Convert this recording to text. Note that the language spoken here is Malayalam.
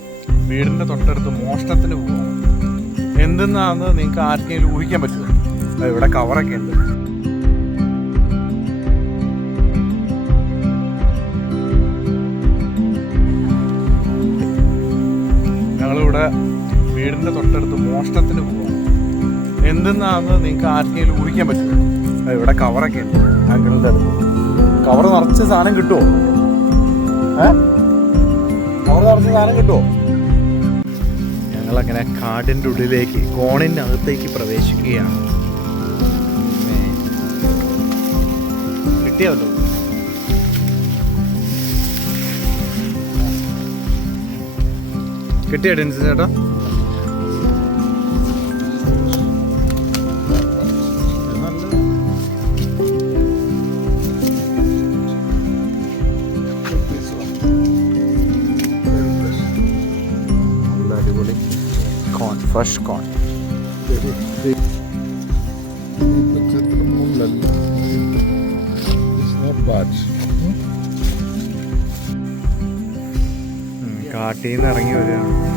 വീടിൻ്റെ തൊട്ടടുത്ത് മോഷണത്തിന് പോവാണ്. എന്തെന്നാന്ന് നിങ്ങൾക്ക് ആർക്കെങ്കിലും ഊഹിക്കാൻ പറ്റുമോ? ഇവിടെ കവറൊക്കെ ഉണ്ട്. ഞങ്ങളിവിടെ വീടിൻ്റെ തൊട്ടടുത്ത് മോഷണത്തിന് പോവാണ്. എന്തെന്നാന്ന് നിങ്ങൾക്ക് ആർക്കെങ്കിലും ഊഹിക്കാൻ പറ്റുമോ? ഇവിടെ കവറൊക്കെ ഉണ്ട്. അങ്കിളിൻ്റെ അടുത്ത് കവർ നിറച്ച സാധനം കിട്ടുമോ? കവർ നിറച്ച സാധനം കിട്ടുമോ? ഞങ്ങളങ്ങനെ കാടിൻ്റെ ഉള്ളിലേക്ക് കോണിനകത്തേക്ക് പ്രവേശിക്കുകയാണ്. കിട്ടിയല്ലോ. കിട്ടിയ ടെൻസ് ചേട്ടാ? അടിപൊളി കോൺ, ഫ്രഷ് കോൺ. കാട്ടിൽ നിന്ന് ഇറങ്ങി വരികയാണ്.